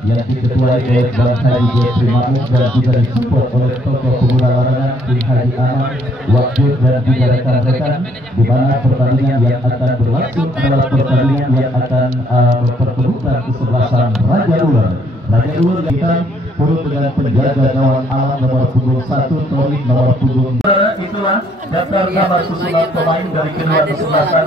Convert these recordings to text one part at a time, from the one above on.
yang diketuai oleh Bang Haji Jeffrey Mahmud dan juga disupport oleh tokoh pemuda larangan Tim Haji Aman, wakil dan juga rekan-rekan, di mana pertandingan yang akan berlangsung adalah pertandingan yang akan mempertemukan kesebelasan Raja Ular. Raja Ular kita turut dengan penjaga gawang alam nomor punggung 1 Torik nomor punggung. Itulah daftar nama susunan pemain dari kedua kesebelasan.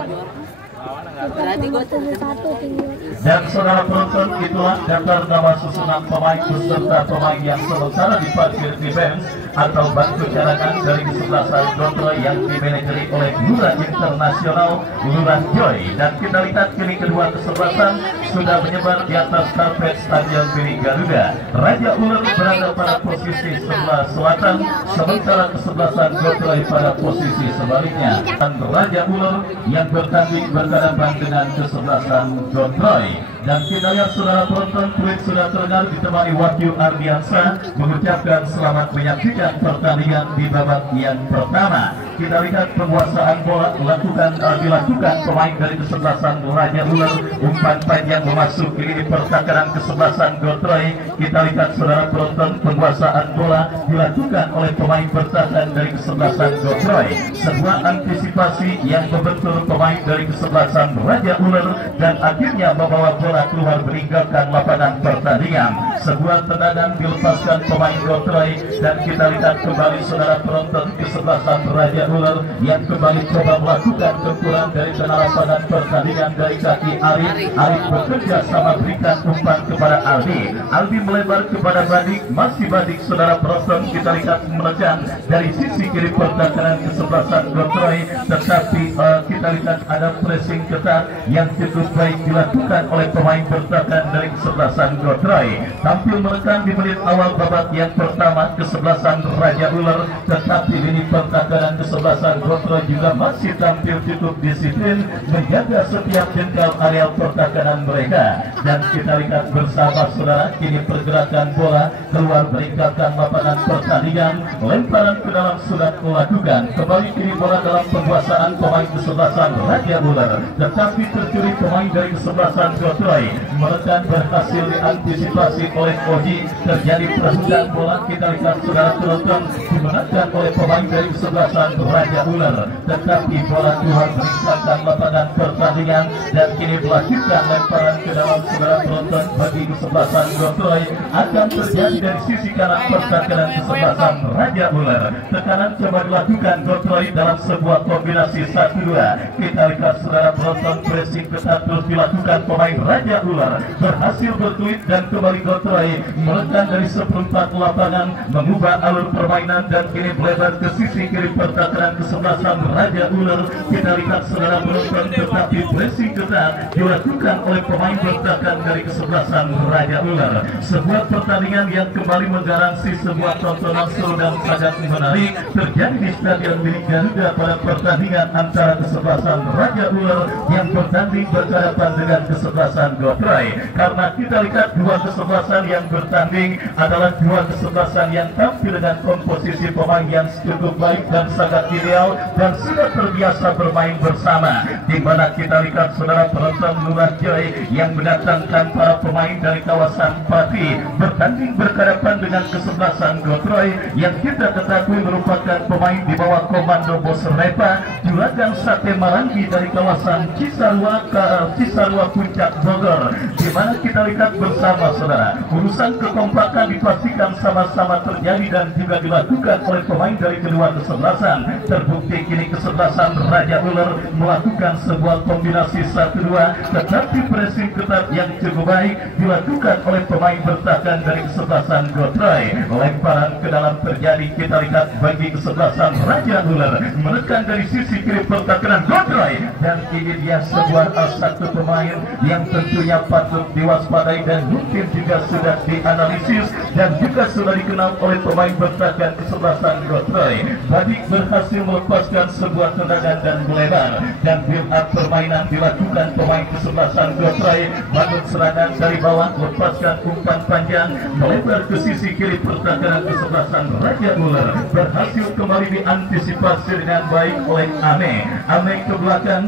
Dan saudara penonton, itulah daftar nama susunan pemain beserta pemain yang sementara diparkir di bench atau bangku cadangan dari kesebelasan Gondroy yang dimanajeri oleh Lurah Internasional Lurah Joy. Dan kita lihat kini kedua kesebelasan sudah menyebar di atas karpet Stadion Bini Garuda. Raja Ular berada pada posisi sebelah selatan, sementara kesebelasan Gondroy pada posisi sebaliknya. Dan Raja Ular yang bertanding berhadapan dengan kesebelasan Gondroy. Dan kita lihat saudara penonton, tweet sudah terdengar ditemani Wahyu Ardiansa mengucapkan selamat menyaksikan pertandingan di babak yang pertama. Kita lihat penguasaan bola dilakukan pemain dari kesebelasan Raja Ular. Umpan panjang memasuki lini pertahanan kesebelasan Gondroy. Kita lihat saudara penonton, penguasaan bola dilakukan oleh pemain pertahanan dari kesebelasan Gondroy. Sebuah antisipasi yang membentur pemain dari kesebelasan Raja Ular dan akhirnya membawa bola keluar meninggalkan lapangan pertandingan. Sebuah tendangan dilepaskan pemain Gondroy dan kita lihat kembali saudara penonton kesebelasan Raja Ular yang kembali coba melakukan tempuran dari tengah lapangan pertandingan dari kaki Arif. Arif bekerja sama berikan umpan kepada Aldi. Aldi melebar kepada Badik, masih Badik saudara penonton kita lihat menekan dari sisi kiri pertahanan kesebelasan Gondroy, tetapi kita lihat ada pressing ketat yang cukup baik dilakukan oleh pemain bertahan dari kesebelasan Gondroy. Tampil menekan di menit awal babak yang pertama kesebelasan Raja Ular, tetapi lini pertahanan kesebelasan Gondroy juga masih tampil cukup disiplin menjaga setiap jengkal area pertahanan mereka. Dan kita lihat bersama saudara kini pergerakan bola keluar meninggalkan lapangan pertandingan, lemparan ke dalam sudah dilakukan. Kembali kini bola dalam penguasaan pemain kesebelasan Raja Ular, tetapi tercuri pemain dari kesebelasan Gondroy. Menekan berhasil diantisipasi oleh Koji, terjadi perebutan bola. Kita lihat saudara penonton dimenangkan oleh pemain dari kesebelasan Raja Ular, tetapi bola keluar meninggalkan lapangan pertandingan dan kini melakukan lemparan ke dalam saudara penonton bagi kesebelasan Gondroy. Akan terjadi dari sisi kanan pertahanan kesebelasan Raja Ular. Tekanan coba dilakukan Gondroy dalam sebuah kombinasi 1-2. Kita lihat saudara penonton pressing ketat terus dilakukan pemain Raja Ular, berhasil bertuit dan kembali Gondroy menekan dari seperempat lapangan, mengubah alur permainan dan kini melebar ke sisi kiri pertahanan kesebelasan Raja Ular. Kita lihat saudara penonton, tetapi pressing ketat dilakukan oleh pemain bertahan dari kesebelasan Raja Ular. Sebuah pertandingan yang kembali menggaransi sebuah tontonan seru dan sangat menarik terjadi di Stadion Bini Garuda pada pertandingan antara kesebelasan Raja Ular yang bertanding berhadapan dengan kesebelasan Gondroy. Karena kita lihat dua kesebelasan yang bertanding adalah dua kesebelasan yang tampil dengan komposisi pemain yang cukup baik dan sangat ideal dan sudah terbiasa bermain bersama, di mana kita kita lihat saudara penonton Lurah Joy yang mendatangkan para pemain dari kawasan Pati bertanding berhadapan dengan kesebelasan Gotroy yang kita ketahui merupakan pemain di bawah komando Bos Repa Juragan Sate Marangi dari kawasan Cisarua Puncak Bogor, di mana kita lihat bersama saudara urusan kekompakan dipastikan sama-sama terjadi dan juga dilakukan oleh pemain dari kedua kesebelasan. Terbukti kini kesebelasan Raja Ular melakukan sebuah kombinasi 1-2, tetapi pressing ketat yang cukup baik dilakukan oleh pemain bertahan dari kesebelasan Gotroy. Lemparan ke dalam terjadi, kita lihat bagi kesebelasan Raja Ular menekan dari sisi kiri pertahanan Gotroy, dan ini dia sebuah satu pemain yang tentunya patut diwaspadai dan mungkin juga sudah dianalisis dan juga sudah dikenal oleh pemain bertahan kesebelasan Gotroy. Badik berhasil melepaskan sebuah tendangan dan melebar, dan build up permainan dilakukan pemain kesebelasan Gotroy. Bangun serangan dari bawah, lepaskan umpan panjang melebar ke sisi kiri pertahanan kesebelasan Raja Ular, berhasil kembali diantisipasi dengan baik oleh Ame ke belakang,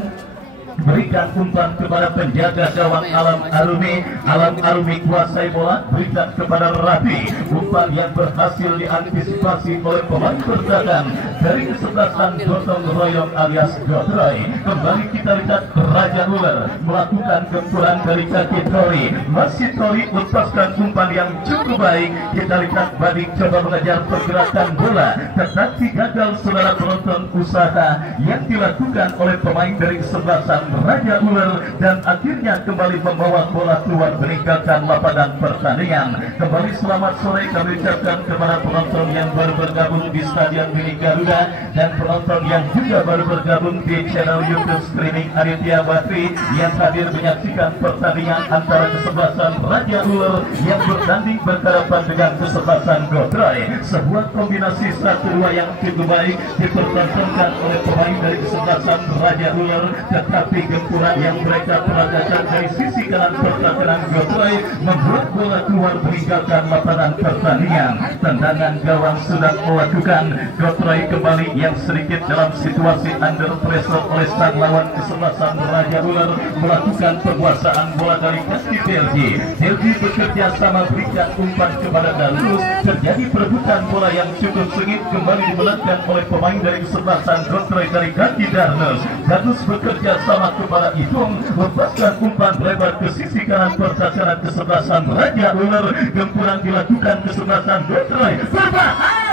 berikan umpan kepada penjaga gawang Alam Arumi kuasai bola, berikan kepada Rafi, umpan yang berhasil diantisipasi oleh pemain bertahan dari kesebelasan gotong royong alias Gotroy. Kembali kita lihat Raja Ular melakukan gempuran dari kaki Tori, masih Tori lepaskan umpan yang cukup baik. Kita lihat Badik coba mengejar pergerakan bola, tetapi gagal saudara penonton usaha yang dilakukan oleh pemain dari kesebelasan Raja Ular, dan akhirnya kembali membawa bola keluar meninggalkan lapangan pertandingan. Kembali selamat sore kami ucapkan kepada penonton yang baru bergabung di Stadion Mini Garuda dan penonton yang juga baru bergabung di channel YouTube streaming Aditya Bakri yang hadir menyaksikan pertandingan antara kesebelasan Raja Ular yang bertanding berhadapan dengan kesebelasan Gotroy. Sebuah kombinasi 1-2 yang cukup baik dipertontonkan oleh pemain dari kesebelasan Raja Ular, tetapi gempuran yang mereka peragakan dari sisi kanan pertahanan Gotroy membuat bola keluar meninggalkan lapangan pertandingan. Tendangan gawang sudah melakukan Gotroy kembali yang sedikit dalam situasi under pressure oleh sang lawan kesebelasan Raja Ular melakukan penguasaan bola dari kaki Delgi bekerja sama berikan umpan kepada Darus, terjadi perebutan bola yang cukup sengit kembali dimenangkan oleh pemain dari kesebelasan Gotroy dari kaki Darus bekerja sama kepada Idung, lepaskan umpan lebar ke sisi kanan pertahanan kesebelasan Raja Ular. Gempuran dilakukan kesebelasan Gotroy, berbahaya.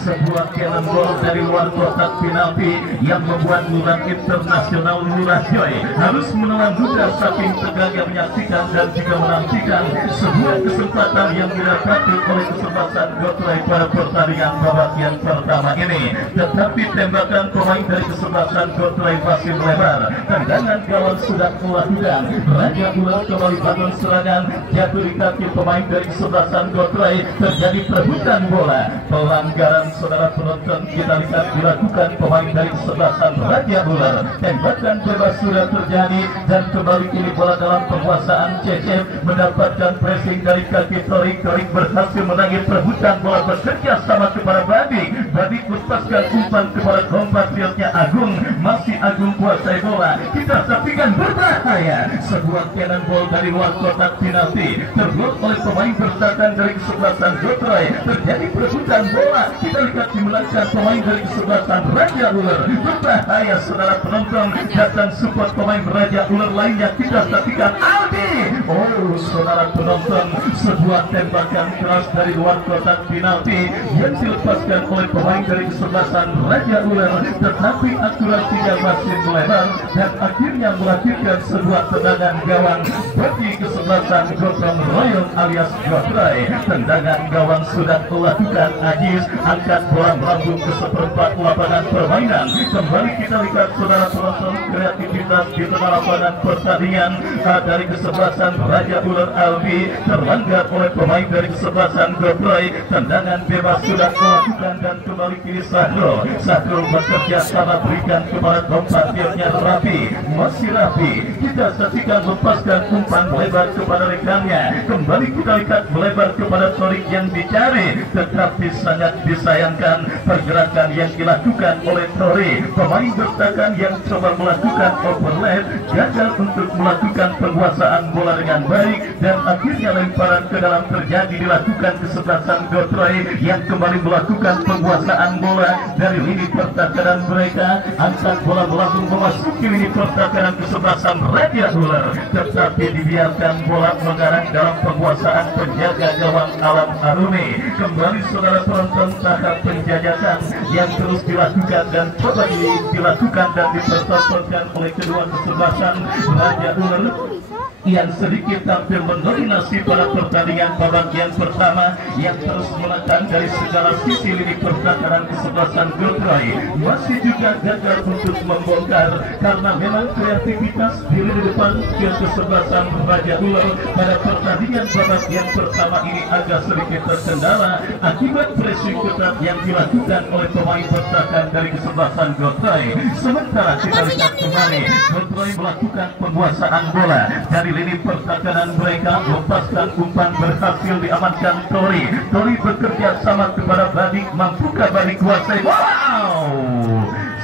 Sebuah cannon ball dari luar kotak penalti yang membuat Lurah Internasional Lurah Joy harus menelan ludah saking tegangnya menyaksikan dan juga menantikan sebuah kesempatan yang didapati oleh kesebelasan Gotroy pada pertandingan babak yang pertama ini. Tetapi tembakan pemain dari kesebelasan Gotroy masih melebar. Tendangan gawang sudah melakukan. Raja Ular kembali bangun serangan, jatuh di kaki pemain dari kesebelasan Gotroy, terjadi perebutan bola. Pelanggaran saudara penonton kita lihat dilakukan pemain dari kesebelasan Raja Ular. Tembakan bebas sudah terjadi dan kembali ini bola dalam penguasaan Cecep mendapatkan pressing dari kaki Torik berhasil menangis perebutan bola bekerja sama kepada Badik lepaskan umpan kepada compatriotnya Agung, masih Agung kuasai bola, kita saksikan berbahaya. Sebuah cannon ball dari luar kotak penalti terblok oleh pemain bertahan dari kesebelasan Gotroy, terjadi perebutan bola. Kita lihat dimenangkan pemain dari kesebelasan Raja Ular. Berbahaya saudara penonton, datang support pemain Raja Ular lainnya, kita saksikan Aldi. Oh saudara penonton, sebuah tembakan keras dari luar kotak penalti yang dilepaskan oleh pemain dari kesebelasan Raja Ular, tetapi akurasinya masih melebar dan akhirnya melahirkan sebuah tendangan gawang bagi kesebelasan gotong royong alias Gotroy. Tendangan gawang sudah melakukan Ajis, angkat bola melambung ke seperempat lapangan permainan. Kembali kita lihat saudara penonton kreativitas di tengah lapangan pertandingan dari kesebelasan kesebelasan Raja Ular Albi terlanggar oleh pemain dari kesebelasan Gotroy. Tendangan bebas sudah melakukan dan kembali kiri Sahrul bekerja sama berikan kepada kompetitornya Rapi, masih Rapi. Kita saksikan lepaskan umpan melebar kepada rekannya, kembali kita lihat melebar kepada Torik yang dicari, tetapi sangat disayangkan pergerakan yang dilakukan oleh Torik. Pemain bertahan yang coba melakukan overlap gagal untuk melakukan penguasaan bola dengan baik, dan akhirnya lemparan ke dalam terjadi dilakukan kesebelasan Gotroy yang kembali melakukan penguasaan bola dari lini pertahanan mereka. Angkat bola melambung memasuki lini pertahanan kesebelasan Raja Ular, tetapi dibiarkan bola mengarah dalam penguasaan penjaga gawang Alam Arumi. Kembali saudara penonton, tahap penjajakan yang terus dilakukan dan coba dilakukan dan dipertontonkan oleh kedua kesebelasan Raja Ular yang sedikit tampil mendominasi pada pertandingan babak yang pertama, yang terus menekan dari segala sisi lini pertahanan kesebelasan Gotroy. Masih juga gagal untuk membongkar karena memang kreativitas di lini depan kesebelasan Raja Ular pada pertandingan babak yang pertama ini agak sedikit terkendala akibat pressing ketat yang dilakukan oleh pemain pertahanan dari kesebelasan Gotroy. Sementara kita lihat kembali Gotroy melakukan penguasaan bola dari lini pertahanan mereka, lepaskan umpan berhasil diamankan Tori. Tori bekerja sama kepada Badik, mampukah Badik kuasai? Wow!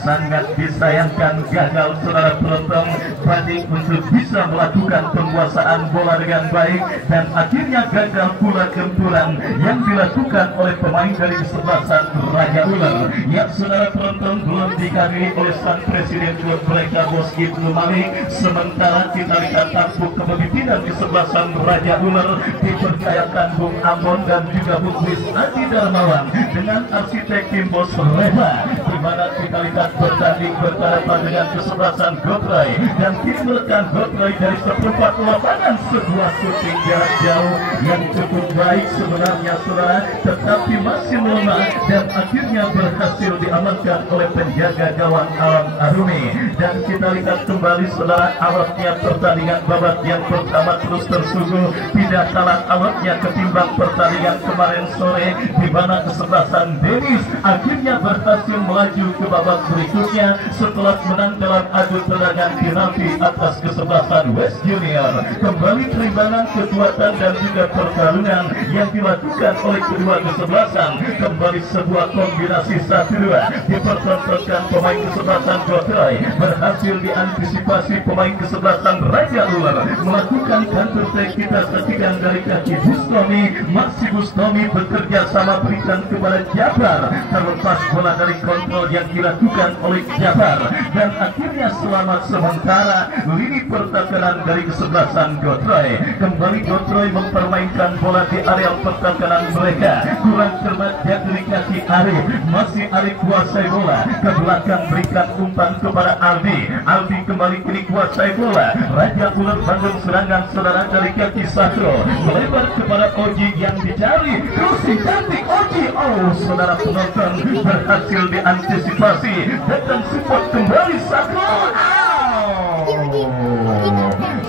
Sangat disayangkan gagal saudara penonton Badik untuk bisa melakukan penguasaan bola dengan baik, dan akhirnya gagal pula gempuran yang dilakukan oleh pemain dari kesebelasan Raja Ular. Ya saudara penonton, belum dihadiri oleh sang presiden klub mereka Bos Ibnu Malik. Sementara kita lihat tampuk kepemimpinan kesebelasan Raja Ular dipercayakan Bung Ambon dan juga Bung Wis Adi Darmawan dengan arsitek tim Bos Reba, di mana kita lihat bertanding berhadapan dengan kesebelasan Gotroy, dan kini menekan Gotroy dari seperempat lapangan. Sebuah syuting jarak jauh yang cukup baik sebenarnya saudara, tetapi masih melemah dan akhirnya berhasil diamankan oleh penjaga gawang Alam Arumi. Dan kita lihat kembali saudara, awalnya pertandingan babak yang pertama terus tersuguh, tidak kalah awalnya ketimbang pertandingan kemarin sore, di mana kesebelasan Dennis akhirnya berhasil melaju ke babak berikutnya setelah menang dalam adu tendangan penalti atas kesebelasan West Junior. Kembali perimbangan kekuatan dan juga pertarungan yang dilakukan oleh kedua kesebelasan, kembali sebuah kombinasi 1-2 dipertontonkan pemain kesebelasan Gotroy, berhasil diantisipasi pemain kesebelasan Raja Ular melakukan counter attack. Kita saksikan dari kaki Bustomi, masih Bustomi bekerja sama berikan kepada Jabar, terlepas bola dari kontrol yang dilakukan oleh Jabar, dan akhirnya selamat sementara lini pertahanan dari kesebelasan Gotroy. Kembali Gotroy mempermainkan bola di area pertahanan mereka, kurang cermat dari kaki Arif, masih Arif kuasai bola ke belakang berikan umpan kepada Aldi. Aldi kembali kini kuasai bola. Raja Ular bangun serangan saudara dari kaki Sakro, melebar kepada Oji yang dicari, crossing cantik Oji. Oh saudara penonton, berhasil diantisipasi dan support kembali Sakro.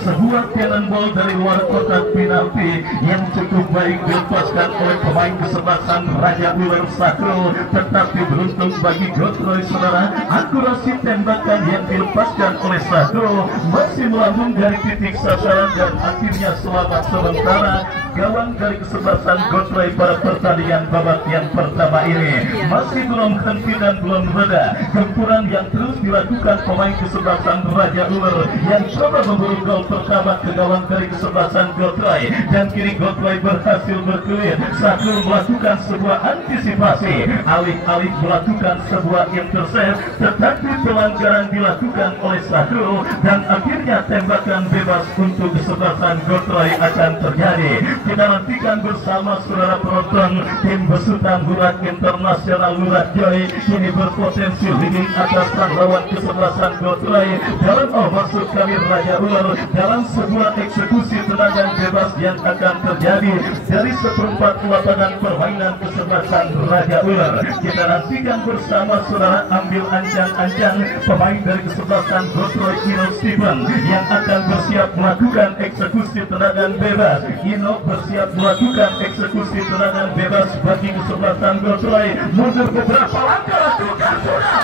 Sebuah cannonball dari luar kotak penalti yang cukup baik dilepaskan oleh pemain kesebelasan Raja Ular Sakro, tetapi beruntung bagi Gotroy saudara, akurasi tembakan yang dilepaskan oleh Sakro masih melambung dari titik sasaran, dan akhirnya selamat sementara gawang dari kesebelasan Gotroy pada pertandingan babak yang pertama ini. Masih belum henti dan belum reda gempuran yang terus dilakukan pemain kesebelasan Raja Ular yang coba memburu gol pertama ke gawang dari kesebelasan Gotroy, dan kini Gotroy berhasil berkelit. Sakro melakukan sebuah antisipasi, alih-alih melakukan sebuah intercept, tetapi pelanggaran dilakukan oleh Sakro, dan akhirnya tembakan bebas untuk kesebelasan Gotroy akan terjadi. Kita nantikan bersama saudara penonton, tim besutan Lurat Internasional Lurat Joy kini berpotensi leading atas lawan kesebelasan Gotroy dalam masuk kali Raja Ular dalam sebuah eksekusi tendangan bebas yang akan terjadi dari seperempat lapangan permainan kesebelasan Raja Ular. Kita nantikan bersama saudara, ambil ancang-ancang pemain dari kesebelasan Gotroy Ino Steven yang akan bersiap melakukan eksekusi tendangan bebas. Ino bersiap melakukan eksekusi tendangan bebas bagi kesebelasan Gotroy. Mundur beberapa langkah, lakukan sudah.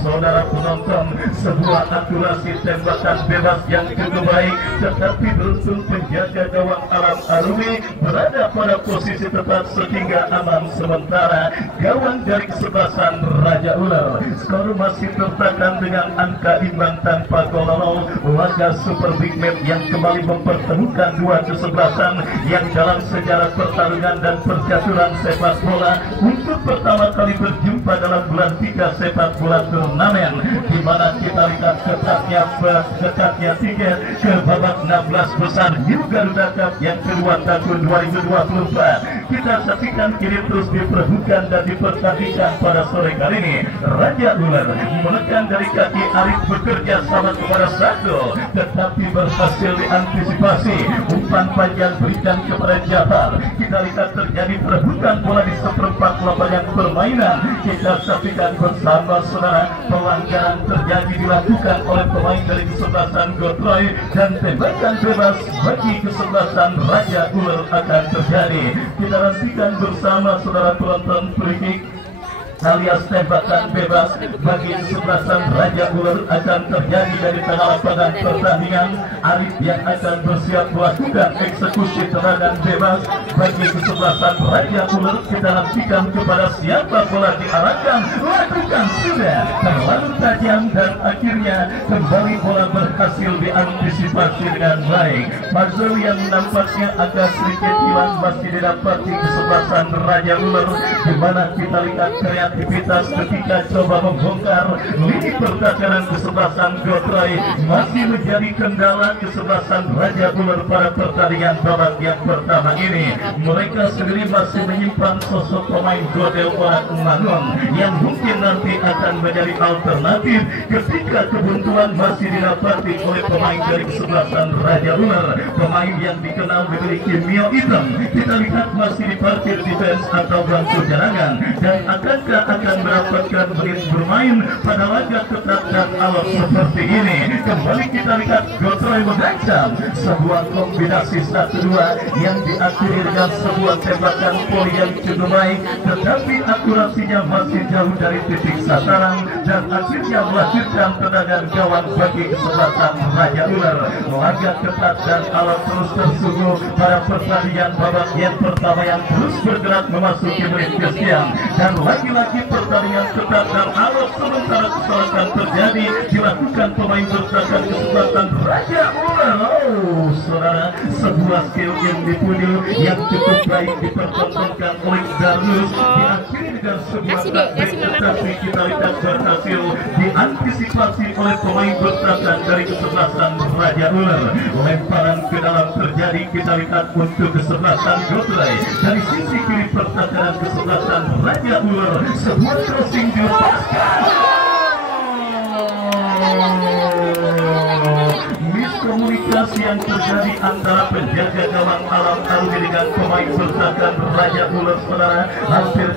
Saudara penonton, sebuah akurasi tembakan bebas yang cukup baik, tetapi beruntung penjaga gawang Alam Arumi berada pada posisi tepat sehingga aman sementara gawang dari kesebelasan Raja Ular. Skor masih tertekan dengan angka imbang tanpa gol. Laga Super Big Match yang kembali mempertemukan dua kesebelasan yang dalam sejarah pertarungan dan percaturan sepak bola untuk pertama kali berjumpa dalam bulan 3 sepak bola turnamen, di mana kita lihat dekatnya tiket ke babak 16 besar New Garuda Cup yang kedua tahun 2024. Kita saksikan ini terus diperebutkan dan dipertandingkan pada sore kali ini. Raja Ular menekan dari kaki, Arif bekerja sama kepada Sado, tetapi berhasil diantisipasi. Umpan panjang berikan kepada Jafar. Kita lihat terjadi perebutan bola di seperempat lapangan permainan. Kita saksikan bersama saudara, pelanggaran terjadi dilakukan oleh pemain dari kesebelasan Gotroy dan tembakan bebas bagi kesebelasan Raja Ular akan terjadi. Kita nantikan bersama saudara penonton, free kick alias tembakan bebas bagi kesebelasan Raja Ular akan terjadi dari tengah lapangan pertandingan. Arif yang akan bersiap melakukan eksekusi tendangan bebas bagi kesebelasan Raja Ular. Kita nantikan kepada siapa bola diarahkan, lakukan sudah, terlalu tajam dan akhirnya kembali bola berhasil diantisipasi dengan baik. Mazul yang nampaknya agak sedikit hilang masih didapati kesebelasan Raja Ular, di mana kita lihat kreativitas ketika coba membongkar lini pertahanan kesebelasan Gotroy masih menjadi kendala kesebelasan Raja Ular pada pertandingan babak yang pertama ini. Mereka sendiri masih menyimpan sosok pemain Godel Orang Mangun yang mungkin nanti akan menjadi alternatif ketika kebuntuan masih didapati oleh pemain dari kesebelasan Raja Ular, pemain yang dikenal memiliki mio hitam. Kita lihat masih diparkir defense atau bangku cadangan, dan akankah akan mendapatkan menit bermain pada laga ketat dan alot seperti ini. Kembali kita lihat Gotroy mengancam sebuah kombinasi 1-2 yang diakhiri dengan sebuah tembakan poli yang cukup baik, tetapi akurasinya masih jauh dari titik sasaran dan akhirnya melahirkan tendangan gawang bagi kesebelasan Raja Ular. Laga ketat dan alot terus tersungguh pada pertandingan babak yang pertama yang terus bergerak memasuki menit ke-9, dan lagi-lagi pertandingan ketat dan alot sementara kesalahan terjadi dilakukan pemain bertahan kesebelasan Raja Ular. Saudara, sebuah skill yang dipunyai yang cukup baik dipertontonkan oleh Darus diakhiri dengan sebuah taktik, tetapi kita lihat berhasil diantisipasi oleh pemain bertahan dari kesebelasan Raja Ular. Lemparan ke dalam terjadi, kita lihat untuk kesebelasan Gotroy dari sisi kiri pertahanan kesebelasan Raja Ular. Sebuah crossing dilepaskan. Miskomunikasi yang terjadi antara penjaga gawang Alam Arumi dengan pemain bertahan Raja Ular, saudara,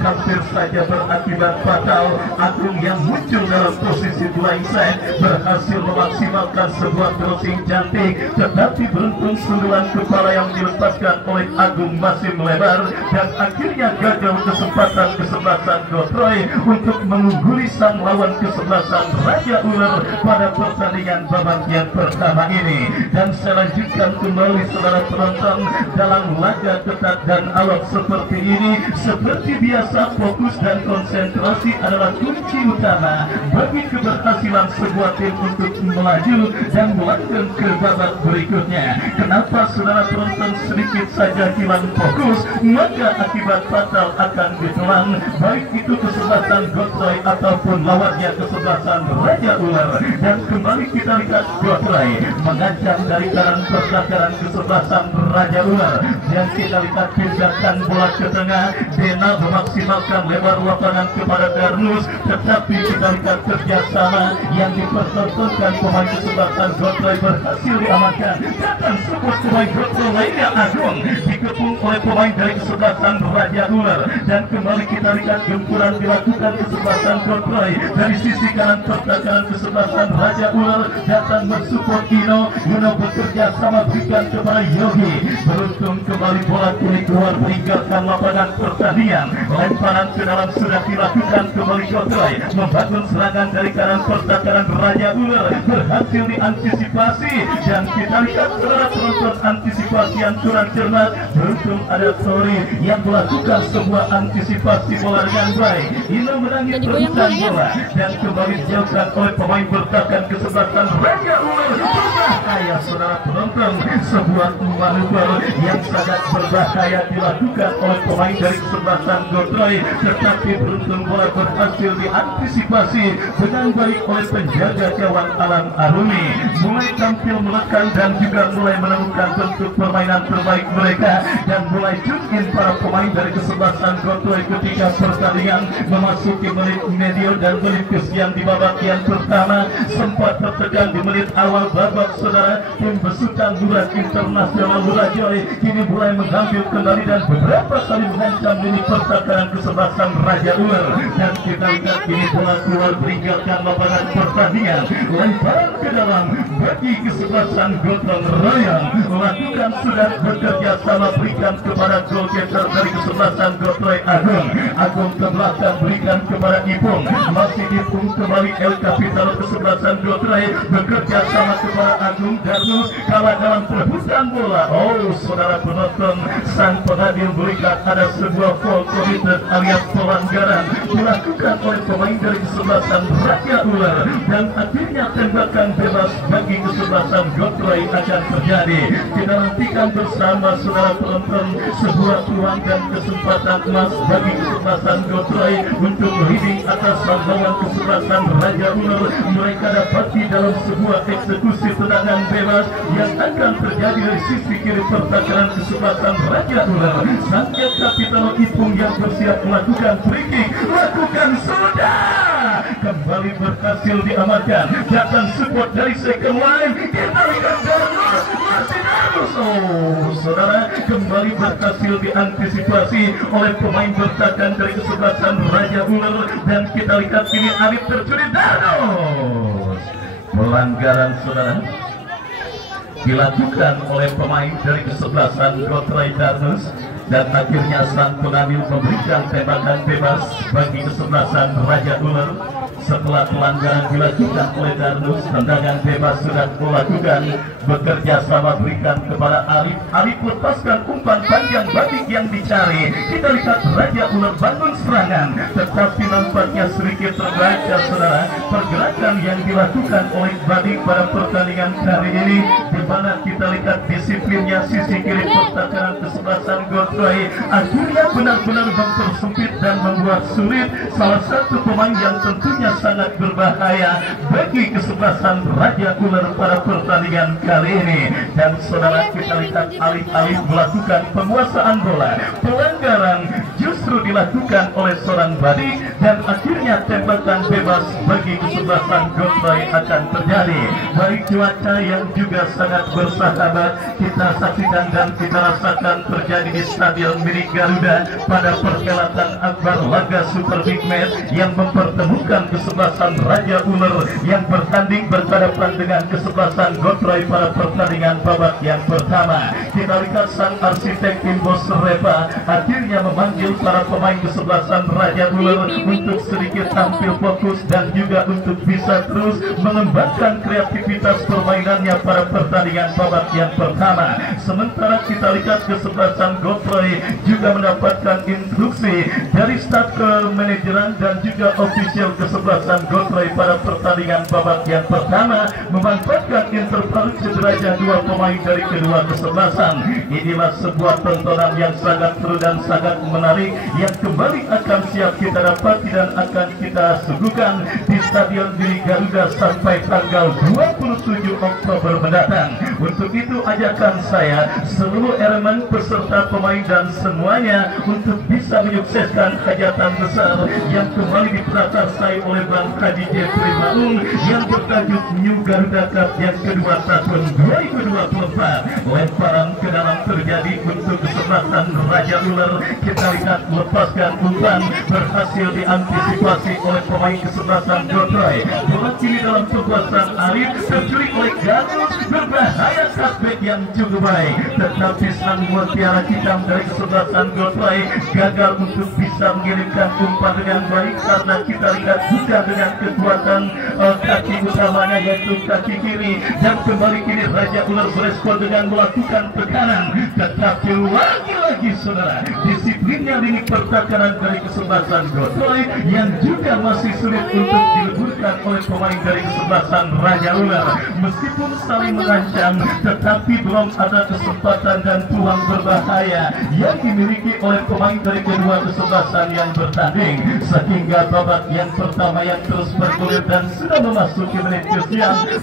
hampir saja berakibat fatal. Agung yang muncul dalam posisi blind side berhasil memaksimalkan sebuah crossing cantik, tetapi beruntung sundulan kepala yang dilepaskan oleh Agung masih melebar dan akhirnya gagal kesempatan kesebelasan Gotroy untuk mengungguli sang lawan kesebelasan Raja Ular pada pertandingan babak yang pertama ini. Dan saya lanjutkan kembali saudara penonton, dalam laga ketat dan alot seperti ini, seperti biasa fokus dan konsentrasi adalah kunci utama bagi keberhasilan sebuah tim untuk melaju dan melangkah ke babak berikutnya. Kenapa saudara penonton sedikit saja hilang fokus, maka akibat fatal akan ditelan, baik itu kesebelasan Gotroy ataupun lawannya kesebelasan Raja Ular. Dan kembali kembali kita lihat Godray mengancam dari kanan pergerakan kesebelasan Raja Ular, dan kita lihat pindahkan bola ke tengah. Dena memaksimalkan lebar lapangan kepada Darnus, tetapi kita lihat kerjasama yang dipertontonkan pemain kesebelasan Godray berhasil diamankan. Datang sebuah pemain Godray lainnya Agung dikepung oleh pemain dari kesebelasan Raja Ular, dan kembali kita lihat gempuran dilakukan kesebelasan Godray dari sisi kanan pertahanan kesebelasan Raja Ular. Datang mensupport Ino bekerja sama berikan kepada Yogi. Beruntung kembali bola kuning keluar meninggalkan lapangan pertandingan. Lemparan ke dalam sudah dilakukan kembali Godray membangun serangan dari kanan pertahanan Raja Ular, berhasil diantisipasi, dan kita lihat saudara penonton antisipasi yang kurang cermat. Beruntung ada Tori yang melakukan sebuah antisipasi bola dengan baik. Ino menangis perebutan bola dan kembali dijauhkan oleh pemain bertahan kesebelasan Raja Ular. Berbahaya saudara penonton, sebuah manuver yang sangat berbahaya dilakukan oleh pemain dari kesebelasan Godray, tetapi beruntung bola berhasil diantisipasi dengan baik oleh penjaga gawang Alam Arumi. Mulai tampil menekan dan juga mulai menemukan bentuk permainan terbaik mereka, dan mulai jungkin para pemain dari kesebelasan Godray ketika pertandingan memasuki menit medio dan menit kesekian di babak yang pertama. Sempat tertekan di menit awal babak saudara, tim besutan Bulan Internasional Burajoy kini mulai mengambil kendali dan beberapa kali mengancam lini pertahanan kesebelasan Raja Ular, dan kita lihat kini bola keluar meninggalkan lapangan pertandingan. Lemparan ke dalam bagi kesebelasan Gotong Royong melakukan sudah bekerja sama berikan kepada goalkeeper dari kesebelasan Godray Agung ke belakang berikan kepada Ipung, masih Ipung kembali El Capitano kesebelasan Godray bekerja sama kepada Agung. Darnus kalah dalam perebutan bola. Oh saudara penonton, sang pengadil berikan ada sebuah foul committed alias pelanggaran dilakukan oleh pemain dari kesebelasan Raja Ular, dan akhirnya tembakan bebas bagi kesebelasan Godray akan terjadi. Kita nantikan bersama saudara penonton sebuah peluang dan kesempatan emas bagi kesebelasan Godray untuk leading atas lawan kesebelasan Raja Ular. Mereka dapati dalam sebuah eksekusi tendangan bebas yang akan terjadi dari sisi kiri pertahanan kesebelasan Raja Ular. Sang Kapitano Ipung yang bersiap melakukan free kick, lakukan sudah kembali berhasil diamankan. Datang support dari second line, ditarik Darnus, masih Darnus. Oh saudara, kembali berhasil diantisipasi oleh pemain bertahan dari kesebelasan Raja Ular, dan kita lihat ini Arif tercuri Darnus. Pelanggaran saudara dilakukan oleh pemain dari kesebelasan Godray Darnus, dan akhirnya sang pengambil memberikan tembakan bebas bagi kesebelasan Raja Ular. Setelah pelanggaran dilakukan oleh Darnus, tendangan bebas sudah dilakukan, bekerja sama berikan kepada Arif. Arif lepaskan umpan panjang batik yang dicari. Kita lihat Raja Ular bangun serangan, tetapi nampaknya sedikit terbaca saudara pergerakan yang dilakukan oleh Badik pada pertandingan kali ini, di mana kita lihat disiplinnya sisi kiri pertahanan kesebelasan Godray akhirnya benar-benar mempersempit dan membuat sulit salah satu pemain yang tentunya sangat berbahaya bagi kesebelasan Raja Ular pada pertandingan kali ini. Dan saudara, kita lihat alih-alih melakukan penguasaan bola, pelanggaran justru dilakukan oleh seorang Badik, dan akhirnya tembakan bebas bagi kesebelasan Godray akan terjadi. Baik cuaca yang juga sangat bersahabat kita saksikan dan kita rasakan terjadi di Stadion Milik Garuda pada perhelatan akbar laga Super Big Match yang mempertemukan kesebelasan Raja Ular yang bertanding berhadapan dengan kesebelasan Godray pada pertandingan babak yang pertama. Kita lihat sang arsitek tim Bos Repa akhirnya memanggil para pemain kesebelasan Raja Ular untuk sedikit tampil fokus dan juga untuk bisa terus mengembangkan kreativitas permainannya pada pertandingan babak yang pertama. Sementara kita lihat kesebelasan Godray juga mendapatkan instruksi dari staf kemanajeran dan juga ofisial kesebelasan Godray pada pertandingan babak yang pertama memanfaatkan interval cederanya dua pemain dari kedua kesebelasan. Inilah sebuah tontonan yang sangat seru dan sangat menarik terbaik yang kembali akan siap kita dapati dan akan kita suguhkan di Stadion Gili Garuda sampai tanggal 27 Oktober mendatang. Untuk itu ajakan saya seluruh elemen peserta pemain dan semuanya untuk bisa menyukseskan hajatan besar yang kembali diprakarsai oleh Bang Haji Jeffrey Maung yang bertajuk New Garuda Cup yang kedua tahun 2024. Lemparan ke dalam terjadi untuk kesempatan Raja Ular. Kita lihat lepaskan umpan berhasil diantisipasi oleh pemain kesebelasan Gotroy. Bola kini dalam kekuasaan Arif terculik oleh Gatot, berbahaya cutback yang cukup baik, tetapi sang mutiara hitam dari kesebelasan Gotroy gagal untuk bisa mengirimkan umpan dengan baik karena kita lihat bukan dengan kekuatan kaki utamanya yaitu kaki kiri, dan kembali kini Raja Ular berespon dengan melakukan tekanan, tetapi lagi-lagi saudara disiplinnya lini pertahanan dari kesebelasan Gotroy yang juga masih sulit untuk dileburkan oleh pemain dari kesebelasan Raja Ular. Meskipun saling mengancam, tetapi belum ada kesempatan dan peluang berbahaya yang dimiliki oleh pemain dari kedua kesebelasan yang bertanding, sehingga babak yang pertama yang terus bergulir dan sudah memasuki menit ke-9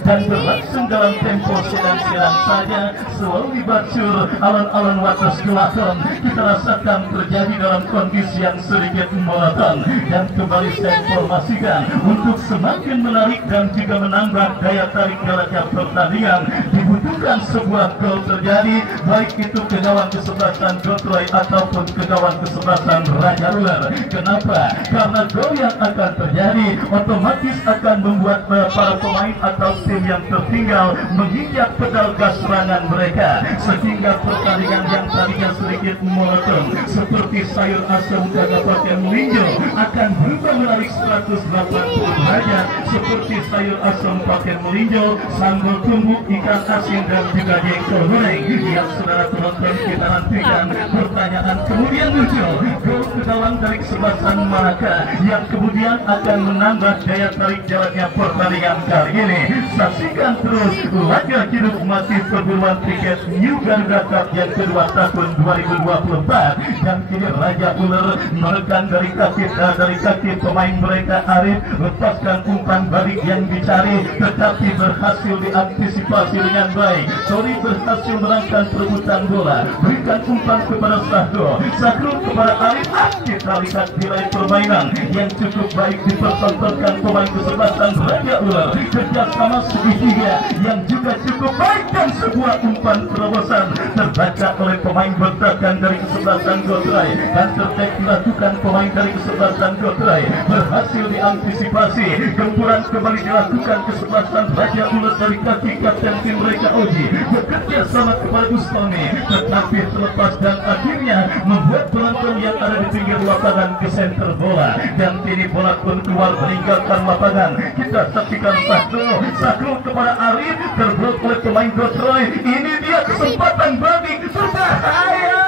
dan berlangsung dalam tempo sedang-sedang saja selalu dibacur alon-alon watas kelaton. Kita rasakan terjadi dalam kondisi yang sedikit monoton, dan kembali saya informasikan untuk semakin menarik dan juga menambah daya tarik jalannya pertandingan dibutuhkan sebuah gol terjadi, baik itu ke gawang kesebelasan Gotroy ataupun ke gawang kesebelasan Raja Ular. Kenapa? Karena gol yang akan terjadi otomatis akan membuat para pemain atau tim yang tertinggal menginjak pedal gas serangan mereka, sehingga pertandingan yang tadinya sedikit monoton seperti sayur asam Kabupaten Melinjo akan berubah menarik 180 derajat seperti sayur asam Kabupaten Melinjo, sambal tumbuk, ikan asin dan juga jengkol goreng yang saudara penonton kita nantikan. Pertanyaan kemudian muncul, gol ke gawang dari kesebelasan manakah yang kemudian akan menambah daya tarik jalannya pertandingan kali ini? Saksikan terus laga hidup mati perburuan tiket New Garuda Cup yang kedua tahun 2024, dan kini Raja Ular menekan dari kaki pemain mereka Arif, lepaskan umpan balik yang dicari tetapi berhasil diantisipasi dengan baik. Sori berhasil merangkang perebutan bola, berikan umpan kepada Sahrul kepada Arif. Kita lihat nilai permainan yang cukup baik dipertontonkan pemain kesebelasan Raja Ular, kerjasama segitiga yang juga cukup baik, dan sebuah umpan terobosan terbaca oleh pemain bertahan dari kesebelasan Gotroy, dan terbaik dilakukan pemain dari kesebelasan Gotroy berhasil diantisipasi. Gempuran kembali dilakukan kesebelasan Raja Ular dari kaki kapten tim mereka Oji, bekerja sama kepada Gustoni, tetapi terlepas dan akhirnya membuat penonton yang ada di pinggir lapangan ke center bola, dan kini bola pun keluar meninggalkan lapangan. Kita saksikan Sahrul kepada Arif, terblok oleh pemain Gotroy. Ini dia kesempatan bagi berbahaya.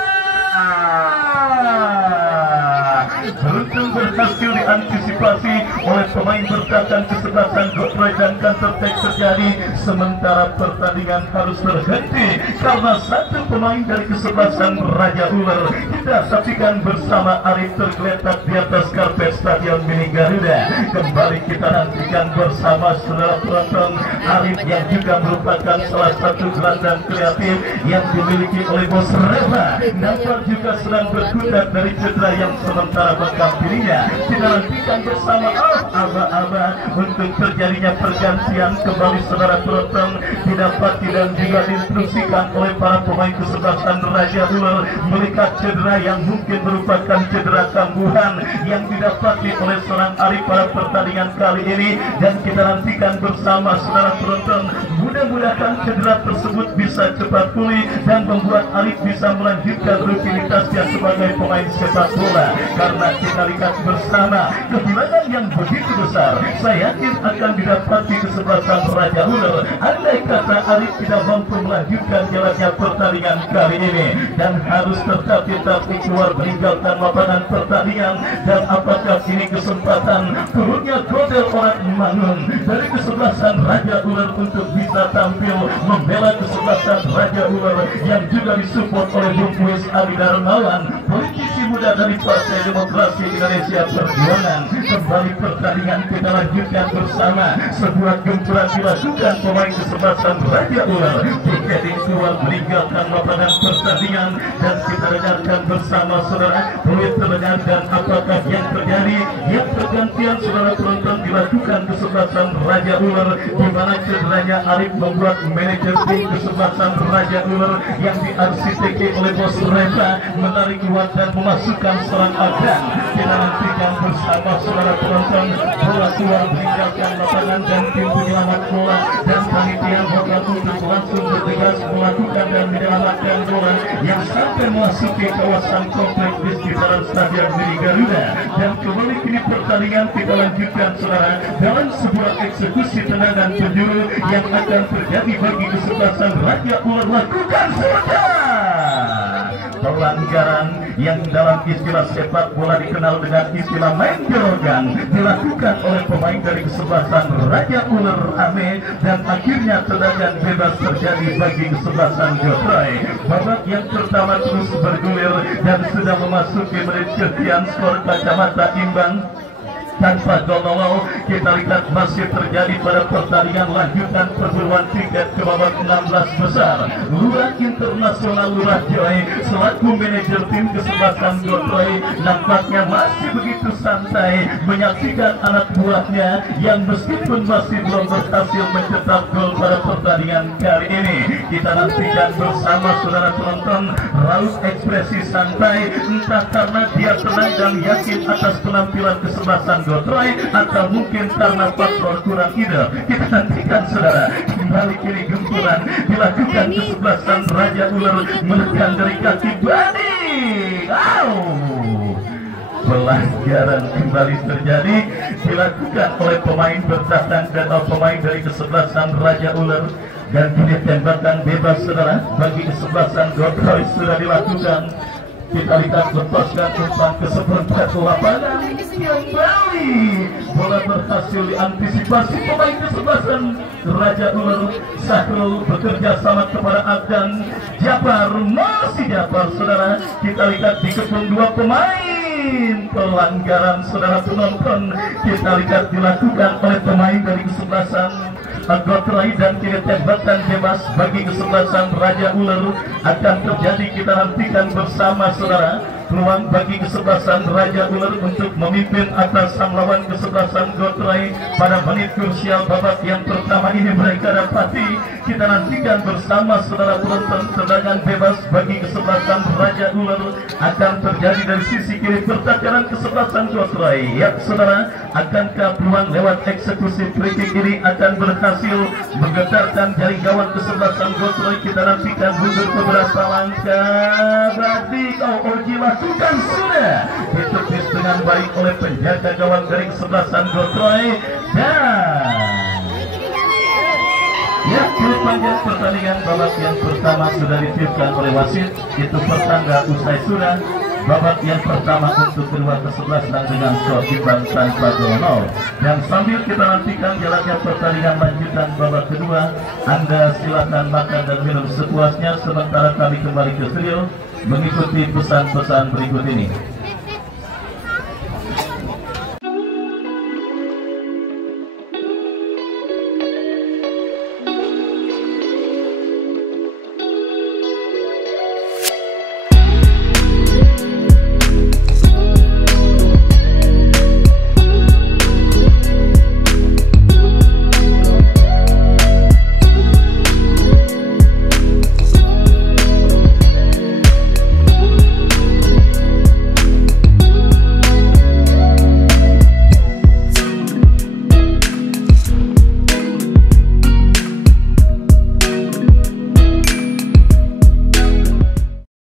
Beruntung berhasil diantisipasi oleh pemain bertahan kesebelasan Gotroy dan counter-attack terjadi, sementara pertandingan harus berhenti karena satu pemain dari kesebelasan Raja Ular. Kita saksikan bersama Arif tergeletak di atas karpet Stadion Gili Garuda. Kembali kita nantikan bersama saudara penonton Arif yang juga merupakan salah satu gelandang kreatif yang dimiliki oleh Bos Reva, nampak juga sedang berkutat dari cedera yang sementara bekam dirinya. Kita nantikan bersama aba-aba untuk terjadinya pergantian. Kembali saudara penonton didapati dan juga diinstruksikan oleh para pemain kesebelasan Raja Ular melihat cedera yang mungkin merupakan cedera kambuhan yang didapati oleh seorang Arif pada pertandingan kali ini, dan kita nantikan bersama saudara penonton mudah-mudahan cedera tersebut bisa cepat pulih dan membuat Arif bisa melanjutkan rutinitasnya sebagai pemain sepak bola, karena kita lihat bersama kehilangan yang begitu besar saya yakin akan didapati kesebelasan Raja Ular andai kata Arif tidak mampu melanjutkan jalannya pertandingan kali ini, dan harus tetap keluar meninggalkan lapangan pertandingan. Dan apakah ini kesempatan turunnya Godel orang Mangun dari kesebelasan Raja Ular untuk bisa tampil membela kesebelasan Raja Ular yang juga disupport oleh Bung Wis Adi Darmawan, politisi muda dari Partai Demokrasi Indonesia Perjuangan. Kembali pertandingan kita lanjutkan bersama. Sebuah gempuran dilakukan pemain kesebelasan Raja Ular. Heading keluar meninggalkan lapangan pertandingan dan kita dengarkan bersama saudara. Boleh terdengar dan apakah yang terjadi? Yang pergantian saudara penonton dilakukan kesebelasan Raja Ular, di mana cederanya Arif membuat manajer tim kesebelasan Raja Ular yang diarsiteki oleh Bos Reza menarik kuat dan memasukkan seorang adan. Kita nantikan bersama saudara penonton. Bola keluar meninggalkan lapangan dan tim penyelamat bola dan panitia bola untuk langsung bergegas melakukan dan menyelamatkan bola yang sampai memasuki kawasan kompleks di sekitaran Stadion Mini Garuda. Dan kembali kini pertandingan kita lanjutkan saudara dalam sebuah eksekusi tendangan penjuru yang akan terjadi bagi kesebelasan Raja Ular. Lakukan saja pelanggaran yang dalam istilah sepak bola dikenal dengan istilah main jorogan dilakukan oleh pemain dari kesebelasan Raja Ular Ame, dan akhirnya tendangan bebas terjadi bagi kesebelasan Jotroy. Babak yang pertama terus bergulir dan sudah memasuki menit sekian, skor kacamata imbang tanpa gol. Kita lihat masih terjadi pada pertandingan lanjutan perburuan tiket ke babak 16 besar. Lurah Internasional Lurah Joy selaku manajer tim kesebelasan Jotroy nampaknya masih begitu santai menyaksikan anak buahnya yang meskipun masih belum berhasil mencetak gol pada pertandingan kali ini. Kita nantikan bersama saudara penonton raut ekspresi santai, entah karena dia tenang dan yakin atas penampilan kesebelasan Jotroy atau mungkin karena faktor kurang ide. Kita nantikan saudara. Kembali kini gempuran dilakukan kesebelasan Raja Ular menekan dari kaki Bani. Pelanggaran kembali terjadi dilakukan oleh pemain bertahan dan pemain dari kesebelasan Raja Ular, dan kini tembakan bebas saudara bagi kesebelasan Jotroy sudah dilakukan. Kita lihat lepaskan umpan ke seperempat lapangan. Kembali bola berhasil diantisipasi pemain kesebelasan Raja Ular. Sahrul bekerja sama kepada Adan. Jabar, masih Jabar saudara. Kita lihat dikepung dua pemain. Pelanggaran saudara penonton kita lihat dilakukan oleh pemain dari kesebelasan Jotroy, dan kini tembakan bebas bagi kesebelasan Raja Ular akan terjadi. Kita nantikan bersama saudara peluang bagi kesebelasan Raja Ular untuk memimpin atas sang lawan kesebelasan Jotroy pada menit krusial babak yang pertama ini mereka dapati. Kita nantikan bersama saudara penonton tendangan bebas bagi kesebelasan Raja Ular akan terjadi dari sisi kiri pertahanan kesebelasan Jotroy. Ya saudara, akankah peluang lewat eksekusi free kick ini akan berhasil menggetarkan jari gawang kesebelasan Jotroy? Kita nantikan mundur beberapa langkah. Berarti Oji lakukan sudah ditepis dengan baik oleh penjaga gawang dari kesebelasan Jotroy, dan ya cukup panjang pertandingan. Babak yang pertama sudah ditiupkan oleh wasit, itu pertanda usai sudah babak yang pertama untuk kedua kesebelasan dengan skor imbang tanpa gol. Dan sambil kita nantikan jalannya pertandingan lanjutan babak kedua, Anda silakan makan dan minum sepuasnya sementara kami kembali ke studio mengikuti pesan-pesan berikut ini.